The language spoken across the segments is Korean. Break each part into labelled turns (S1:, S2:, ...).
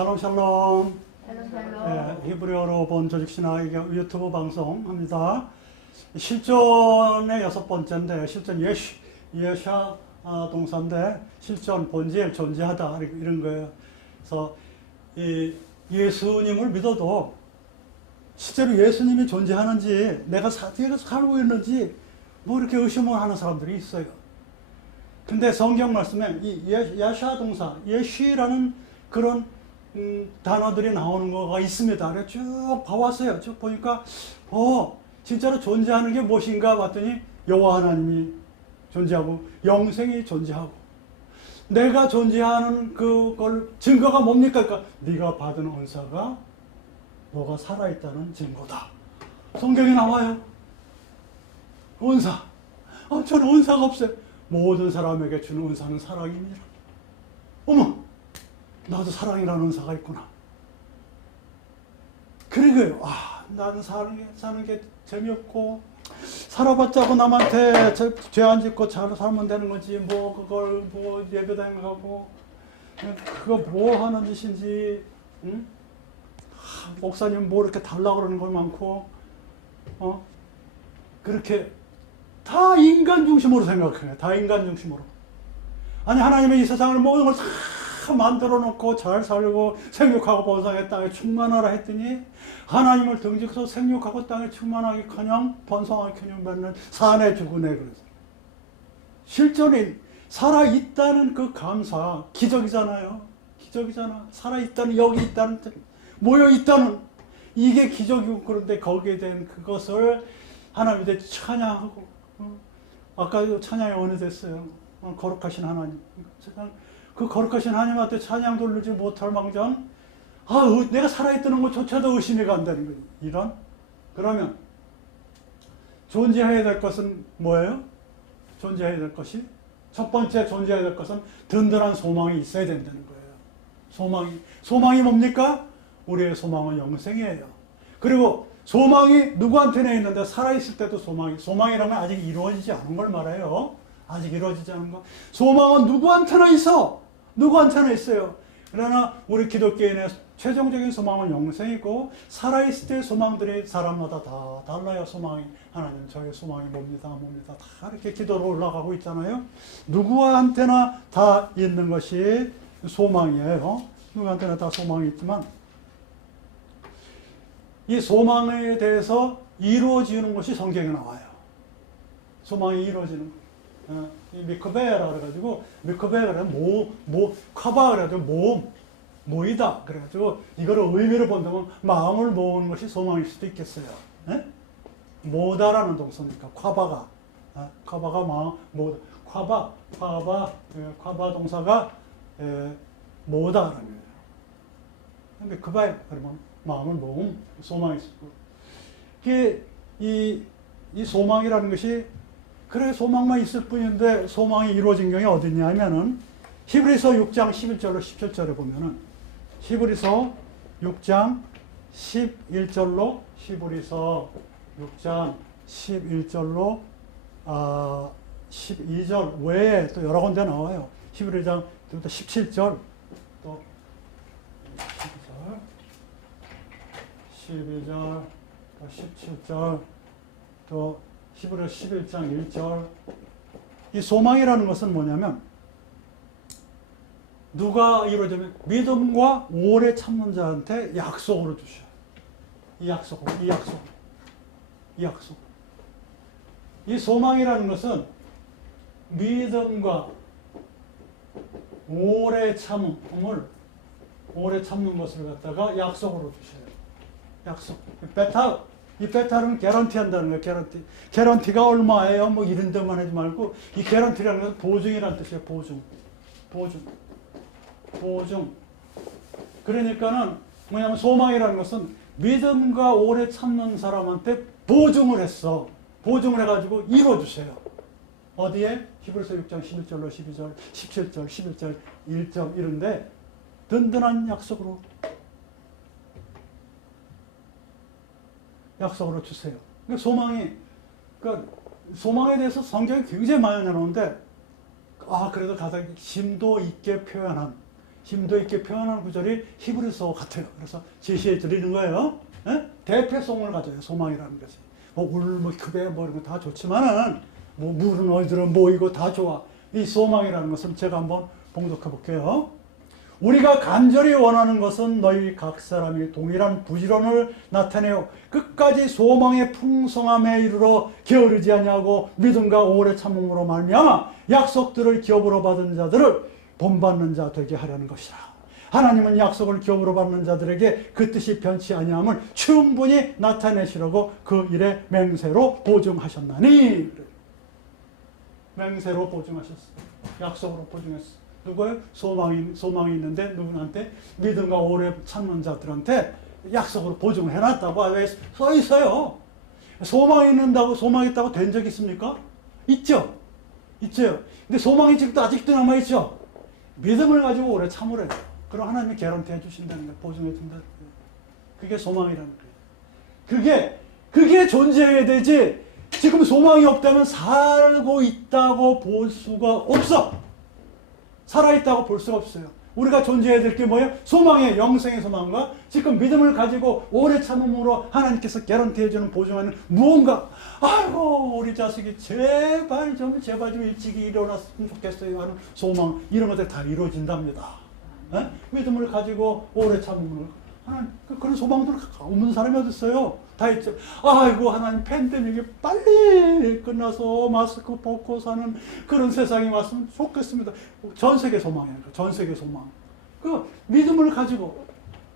S1: 샬롬 샬롬. 예, 히브리어로 본 조직신학 유튜브 방송 합니다. 실존의 여섯 번째인데 실존 예시 예샤 아, 동사인데 실존 본질 존재하다 이런 거예요. 그래서 이 예수님을 믿어도 실제로 예수님이 존재하는지 내가 사, 내가 살고 있는지 뭐 이렇게 의심을 하는 사람들이 있어요. 근데 성경 말씀에 이 예- 야샤 동사, 예시라는 그런 음, 단어들이 나오는 거가 있습니다. 그래서 쭉 봐왔어요. 쭉 보니까 어 진짜로 존재하는 게 무엇인가 봤더니 여호와 하나님이 존재하고 영생이 존재하고 내가 존재하는 그걸 증거가 뭡니까? 그러니까 네가 받은 은사가 너가 살아있다는 증거다. 성경에 나와요. 은사. 어, 저는 은사가 없어요. 모든 사람에게 주는 은사는 사랑입니다. 어머, 나도 사랑이라는 은사가 있구나. 그러게요. 아, 나는 사는 게, 사는 게 재미없고, 살아봤자고 남한테 죄 안 짓고 잘 살면 되는 거지. 뭐, 그걸 뭐 예배당하고, 그거 뭐 하는 짓인지, 응? 하, 목사님 뭐 이렇게 달라 그러는 걸 많고, 어? 그렇게 다 인간 중심으로 생각해요. 다 인간 중심으로. 아니, 하나님의 이 세상을 모든 걸다 만들어 놓고 잘 살고 생육하고 번성의 땅에 충만하라 했더니 하나님을 등지고서 생육하고 땅에 충만하기 커녕 번성하기 커녕 맨날 산에 죽으네 그래서 실존이 살아있다는 그 감사 기적이잖아요. 기적이잖아. 살아있다는 여기 있다는 모여있다는 이게 기적이고 그런데 거기에 대한 그것을 하나님에 찬양하고 어? 아까 그 찬양이 어느 됐어요. 어, 거룩하신 하나님 그 거룩하신 하나님한테 찬양 돌리지 못할 망정? 아 의- 내가 살아있다는 것조차도 의심이 간다는 거예요. 이런? 그러면 존재해야 될 것은 뭐예요? 존재해야 될 것이? 첫 번째 존재해야 될 것은 든든한 소망이 있어야 된다는 거예요. 소망이. 소망이 뭡니까? 우리의 소망은 영생이에요. 그리고 소망이 누구한테나 있는데 살아있을 때도 소망이 소망이라면 아직 이루어지지 않은 걸 말해요. 아직 이루어지지 않은 거. 소망은 누구한테나 있어 누구한테나 있어요. 그러나 우리 기독교인의 최종적인 소망은 영생이고 살아있을 때의 소망들이 사람마다 다 달라요 소망이. 하나님 저의 소망이 뭡니다 뭡니다. 다 이렇게 기도로 올라가고 있잖아요. 누구한테나 다 있는 것이 소망이에요. 누구한테나 다 소망이 있지만 이 소망에 대해서 이루어지는 것이 성경에 나와요. 소망이 이루어지는 거. 어, 이 미크베라 그래가지고 미크베라 그래 모모 카바 그래가지고 모 모이다 그래가지고 이거를 의미를 본다면 마음을 모으는 것이 소망일 수도 있겠어요. 예? 모다라는 동사니까 콰바가 아, 콰바가 마음 모 콰바 콰바 예, 콰바 동사가 예, 모다라는 거예요. 미크베 그러면 마음을 모음 소망이 있고 이게 이, 이 소망이라는 것이 그래 소망만 있을 뿐인데 소망이 이루어진 경이 어디냐 하면은 히브리서 6장 11절로 17절에 보면은 히브리서 6장 11절로 히브리서 6장 11절로 아 12절 외에 또 여러 군데 나와요. 히브리장 또 17절 또 12절 12절 또 17절 또 히브리 11장 1절 이 소망이라는 것은 뭐냐면 누가 이루어지면 믿음과 오래 참는 자한테 약속으로 주셔요. 이 약속, 이 약속, 이 약속. 이 소망이라는 것은 믿음과 오래 참음을 오래 참는 것을 갖다가 약속으로 주셔요. 약속. 베타 이 베타는 개런티 한다는 거예요. 개런티. 개런티가 얼마예요? 뭐 이런 데만 하지 말고 이 개런티라는 것은 보증이라는 뜻이에요. 보증. 보증. 보증. 그러니까는 뭐냐면 소망이라는 것은 믿음과 오래 참는 사람한테 보증을 했어. 보증을 해가지고 이루어주세요. 어디에? 히브리서 6장 11절로 12절, 17절, 11절, 1점 이런데 든든한 약속으로 약속으로 주세요. 그러니까 소망이 그러니까 소망에 대해서 성경이 굉장히 많이 나오는데 아 그래도 가장 심도 있게 표현한 심도 있게 표현하는 구절이 히브리서 같아요. 그래서 제시해 드리는 거예요. 예? 대표성을 가져요. 소망이라는 것이. 뭐 울 뭐 크게 뭐 이런 거 다 좋지만은 뭐 물은 어디로 모이고 다 좋아. 이 소망이라는 것은 제가 한번 봉독해 볼게요. 우리가 간절히 원하는 것은 너희 각 사람이 동일한 부지런을 나타내어 끝까지 소망의 풍성함에 이르러 게으르지 아니하고 믿음과 오래 참음으로 말미암아 약속들을 기업으로 받은 자들을 본받는 자 되게 하려는 것이라. 하나님은 약속을 기업으로 받는 자들에게 그 뜻이 변치 아니함을 충분히 나타내시려고 그 일에 맹세로 보증하셨나니 맹세로 보증하셨어. 약속으로 보증했어. 누구예요? 소망이 소망이 있는데 누구한테 믿음과 오래 참는 자들한테 약속으로 보증을 해놨다고 왜써 있어요. 소망이 있는다고 소망 있다고 된 적 있습니까? 있죠. 있죠. 근데 소망이 지금도 아직도 남아 있죠. 믿음을 가지고 오래 참으래요. 그럼 하나님이 개런티 해주신다는 거예요. 보증해 준다는 거예요. 그게 소망이라는 거예요. 그게 그게 존재해야 되지. 지금 소망이 없다면 살고 있다고 볼 수가 없어. 살아있다고 볼 수가 없어요. 우리가 존재해야 될 게 뭐예요? 소망의 영생의 소망과 지금 믿음을 가지고 오래 참음으로 하나님께서 개런티 해주는 보증하는 무언가 아이고 우리 자식이 제발 좀 제발 좀 일찍이 일어났으면 좋겠어요 하는 소망 이런 것들 다 이루어진답니다. 에? 믿음을 가지고 오래 참음으로 하나님 그- 그런 소망들 없는 사람이 어디 있어요? 다 있죠. 아이고 하나님 팬데믹이 빨리 끝나서 마스크 벗고 사는 그런 세상이 왔으면 좋겠습니다. 전 세계 소망이에요. 전 세계 소망. 그 믿음을 가지고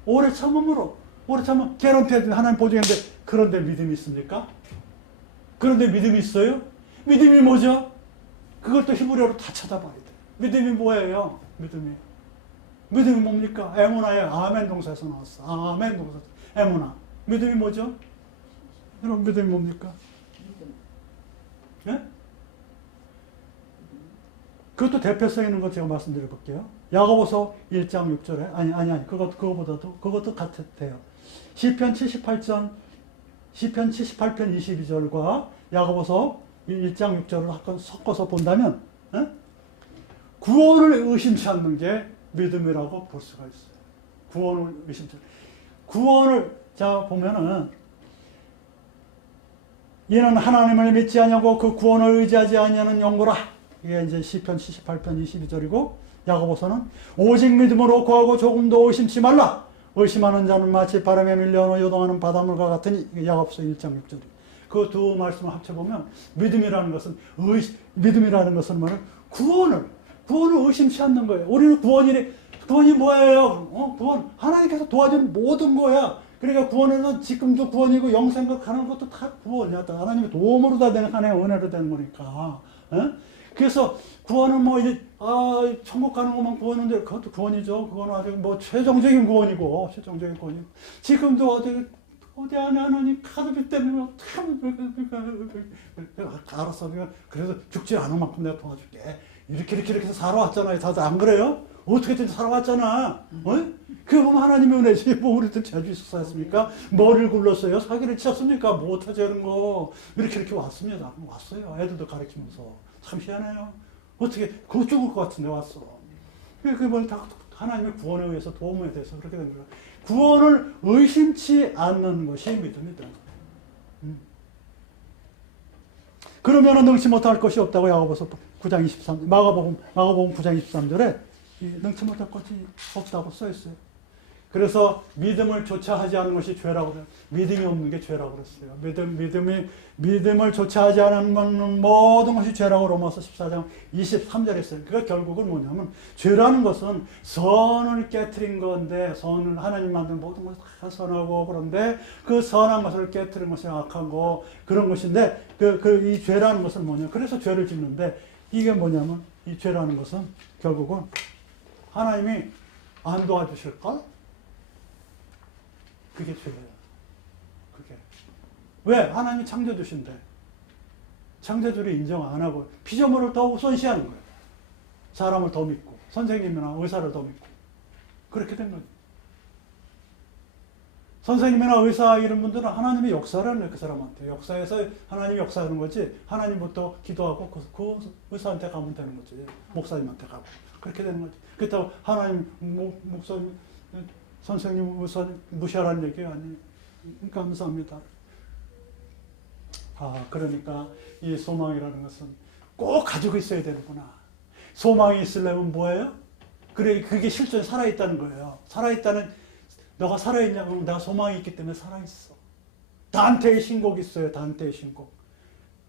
S1: 오래 참음으로 오래 참음 개런티 하나님 보증했는데 그런데 믿음이 있습니까? 그런데 믿음이 있어요? 믿음이 뭐죠? 그걸 또 히브리어로 다 찾아봐야 돼. 믿음이 뭐예요? 믿음이. 믿음이 뭡니까? 에모나의 아멘 동사에서 나왔어. 아멘 동사. 에모나. 믿음이 뭐죠? 여러분 믿음이 뭡니까? 예? 그것도 대표성 있는 거 제가 말씀드려 볼게요. 야고보서 1장 6절에 아니 아니 아니 그것 그거보다도 그것도 같아요. 시편 78전 시편 78편 22절과 야고보서 1장 6절을 한번 섞어서 본다면 예? 구원을 의심치 않는 게 믿음이라고 볼 수가 있어요. 구원을 의심치 구원을 자 보면은 이는 하나님을 믿지 아니하고 그 구원을 의지하지 아니하는 영고라. 이게 이제 시편 78편 22절이고 야고보서는 오직 믿음으로 구하고 조금도 의심치 말라. 의심하는 자는 마치 바람에 밀려오는 요동하는 바닷물과 같으니 야고보서 1장 6절이. 그두 말씀을 합쳐 보면 믿음이라는 것은 의 믿음이라는 것은 뭐는 구원을 구원을 의심치 않는 거예요. 우리는 구원이 구원이 뭐예요? 어? 구원 하나님께서 도와주는 모든 거야. 그러니까 구원에는 지금도 구원이고 영생과 가는 것도 다 구원이야. 다 하나님의 도움으로 다 되는 하나의 은혜로 되는 거니까. 어? 그래서 구원은 뭐 이제 아 천국 가는 것만 구원인데 그것도 구원이죠. 그거는 아주 뭐 최종적인 구원이고 최종적인 구원이. 지금도 어디 어디 안에 하나님 카드비 때문에 참 알았어. 그래서 죽지 않을 만큼 내가 도와줄게. 이렇게 이렇게 이렇게 해서 살아왔잖아요. 다들 안 그래요? 어떻게든 살아왔잖아. 어? 그 보면 하나님의 은혜지. 뭐 우리도 제주 있었습니까? 머리를 굴렀어요. 사기를 쳤습니까? 못하지 않은 거. 이렇게 이렇게 왔습니다. 왔어요. 애들도 가르치면서. 참 희한해요. 어떻게 그거 죽을 것 같은데 왔어. 그게 뭘다 하나님의 구원에 의해서 도움에 대해서 그렇게 된 거야. 구원을 의심치 않는 것이 믿음이다. 음. 그러면은 능치 못할 것이 없다고 야고보서 9장 23 마가복음 마가복음 9장 23절에 능치 못할 것이 없다고 써 있어요. 그래서 믿음을 조차하지 않는 것이 죄라고 그래요. 믿음이 없는 게 죄라고 그랬어요. 믿음 믿음이 믿음을 조차하지 않는 모든 것이 죄라고 로마서 14장 23절에 있어요. 그러니까 결국은 뭐냐면 죄라는 것은 선을 깨뜨린 건데 선을 하나님 만든 모든 것이 다 선하고 그런데 그 선한 것을 깨뜨린 것이 악하고 그런 것인데 그 그 이 죄라는 것은 뭐냐? 그래서 죄를 짓는데 이게 뭐냐면 이 죄라는 것은 결국은 하나님이 안 도와주실 걸? 그게 죄예요. 그게. 왜? 하나님이 창조주신데. 창조주를 인정 안 하고 피조물을 더 우선시하는 거예요. 사람을 더 믿고 선생님이나 의사를 더 믿고 그렇게 된 거죠. 선생님이나 의사 이런 분들은 하나님의 역사를 하는 그 사람한테. 역사에서 하나님이 역사하는 거지 하나님부터 기도하고 그, 그 의사한테 가면 되는 거지. 목사님한테 가고. 그렇게 되는 거지. 그렇다고 하나님 목, 목사님 선생님 의사님 무시하라는 얘기 아니 감사합니다. 아 그러니까 이 소망이라는 것은 꼭 가지고 있어야 되는구나. 소망이 있으려면 뭐예요? 그래 그게 실존에 살아있다는 거예요. 살아있다는 너가 살아있냐고 내가 소망이 있기 때문에 살아있어. 단테의 신곡이 있어요. 단테의 신곡.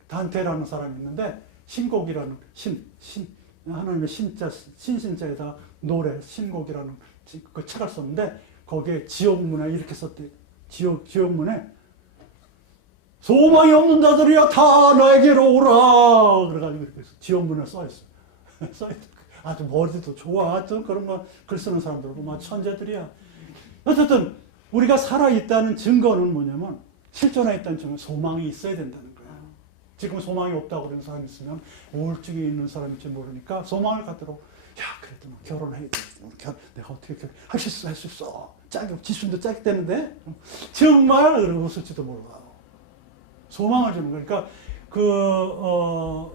S1: 단테라는 사람이 있는데 신곡이라는 신, 신 하나님의 신자 신신자에다 노래 신곡이라는 그 책을 썼는데 거기에 지옥문에 이렇게 썼대. 지옥 지옥문에 소망이 없는 자들이야 다 나에게로 오라 그래가지고 이렇게 지옥문에 써 있어. 써 있어. 아주 머리도 좋아. 하여튼 그런 거 글 쓰는 사람들은 막 천재들이야. 어쨌든 우리가 살아있다는 증거는 뭐냐면 실존해 있다는 증거 소망이 있어야 된다는 거예요. 지금 소망이 없다고 그러는 사람이 있으면 우울증이 있는 사람일지 모르니까 소망을 갖도록 야 그래도 뭐 결혼해야 돼. 결, 내가 어떻게 결혼 할수 있어 할 수 있어. 짝이 지순도 짝이 되는데 정말 웃을지도 몰라. 소망을 주는 거니까 그어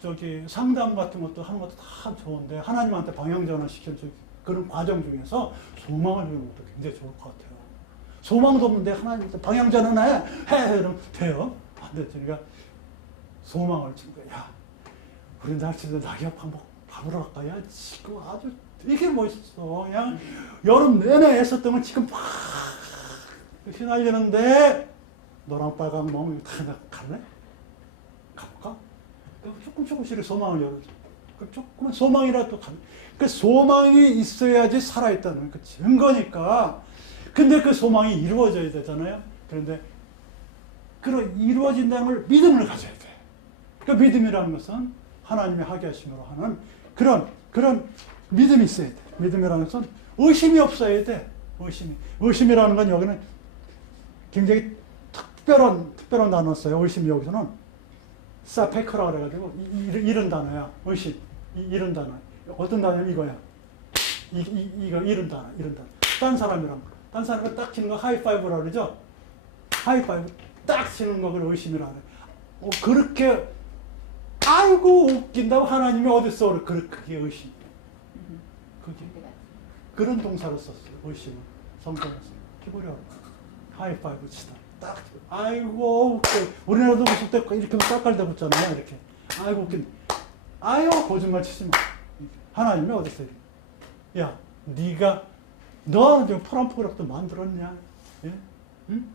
S1: 저기 상담 같은 것도 하는 것도 다 좋은데 하나님한테 방향 전환 저 그런 과정 중에서 소망을 주는 것도 굉장히 좋을 것 같아요. 소망도 없는데 하나님한테 방향 전환 해 해 이러면 돼요. 안 돼. 그러니까 소망을 준 거야. 야, 우리 날씨도 낙엽 한번 밥으로 갈까? 야, 지금 아주 되게 멋있어. 그냥 여름 내내 애썼던 건 지금 막 휘날리는데 노랑 빨강 너무 다 갈래? 가볼까? 조금 조금씩 소망을 열어줘. 그 조금만 소망이라도 가. 그 소망이 있어야지 살아있다는 그 증거니까. 근데 그 소망이 이루어져야 되잖아요. 그런데 그런 이루어진다는 걸 믿음을 가져야 돼. 그 믿음이라는 것은 하나님의 하게 하심으로 하는 그런 그런 믿음이 있어야 돼. 믿음이라는 것은 의심이 없어야 돼. 의심이. 의심이라는 건 여기는 굉장히 특별한 특별한 단어 써요. 의심이 여기서는 사페크라 그래가지고 이, 이, 이런 단어야. 의심. 이, 이런 단어. 어떤 단어냐 이거야. 이, 이, 이 거 이런 단어. 이런 단어. 딴 사람이란 거. 딴 사람이 딱 치는 거 하이파이브라 그러죠. 하이파이브 딱 치는 거 그걸 의심이라 그래. 어, 그렇게 아이고 웃긴다고 하나님이 어딨어? 그래 그게 의심. 그게 그런 동사를 썼어요. 의심은 성경에서 히브리어로 하이파이브 치다. 딱 아이고 웃겨. 우리나라도 웃을 때 이렇게 깎알대 붙잖아요. 이렇게 아이고 웃긴. 아유 거짓말 치지 마. 하나님이 어딨어? 야 네가 너 지금 프랑프라도 만들었냐? 예? 응?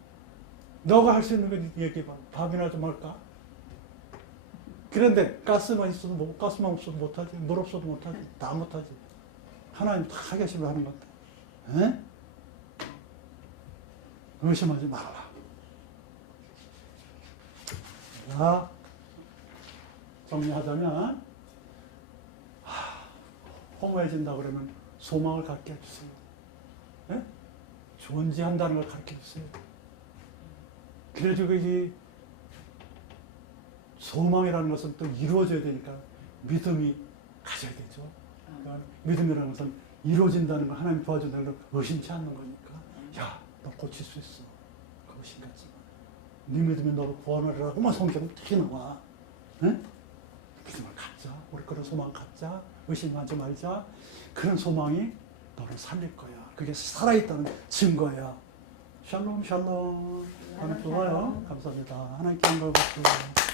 S1: 너가 할 수 있는 거 얘기해봐. 밥이나 좀 할까? 그런데 가스만 있어도 못, 가스만 없어도 못하지. 물 없어도 못하지. 다 못하지. 하나님 다 하시면 하는 건데. 에? 의심하지 말아라. 자, 정리하자면, 하, 허무해진다 그러면 소망을 갖게 해주세요. 에? 존재한다는 걸 가르쳐 주세요. 그래가지고 이 소망이라는 것은 또 이루어져야 되니까 믿음이 가져야 되죠. 그러니까 믿음이라는 것은 이루어진다는 걸 하나님 도와준다는 걸 의심치 않는 거니까 야, 너 고칠 수 있어. 그 갖지 마. 네 믿음이 너를 구원하리라고만 성경은 특히 나와. 응? 믿음을 갖자. 우리 그런 소망 갖자. 의심하지 말자. 그런 소망이 너를 살릴 거야. 그게 살아있다는 증거야. 샬롬 샬롬. 하나님 좋아요. 감사합니다. 하나님께 한걸 받고.